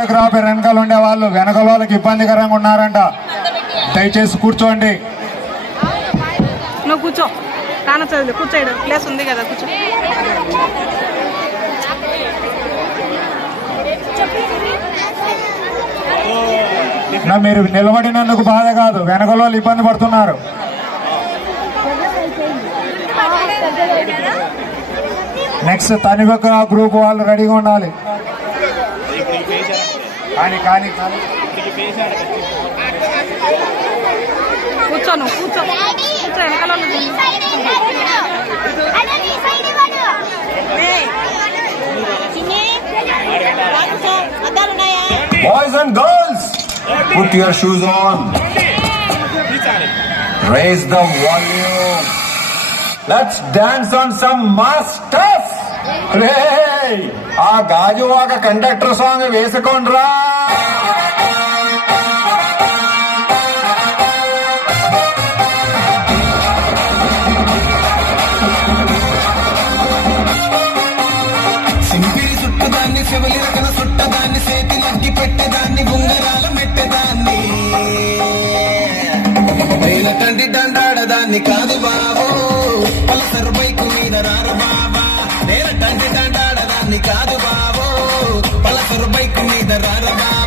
వెనకాల ఉండే వాళ్ళు వెనకాల వాళ్ళకి ఇబ్బందికరంగా ఉన్నారంట. దయచేసి కూర్చోండి. నువ్వు కూర్చో, కానొచ్చు కూర్చోడు, ప్లేస్ ఉంది కదా, కూర్చో. మీరు నిలబడినందుకు బాధ కాదు, వెనకాల వాళ్ళు ఇబ్బంది పడుతున్నారు. నెక్స్ట్ తనివక గ్రూప్ వాళ్ళు రెడీగా ఉండాలి. కానీ కానీ కూర్చో, నువ్వు కూర్చో, కూర్చో, వెనకాల Boys and girls, put your shoes on. Raise the volume. Let's dance on some mass stuff. Hey, ఆ గాజువాక కండక్టర్ సాంగ్ వేసుకోండ్రా. సింపిరి చుట్టదాన్ని, శివలి రకన చుట్టదాన్ని, చేతి లగ్గి పెట్టేదాన్ని, ఉంగరాల మెట్టేదాన్ని, నేలకంటి దండాడదాన్ని కాదు బాబు, పలసరు బైకు మీద రారు బాబా. నేలకంటి దండాడదాన్ని కాదు బాబు, పలసరు బైకు మీద రారు బాబా.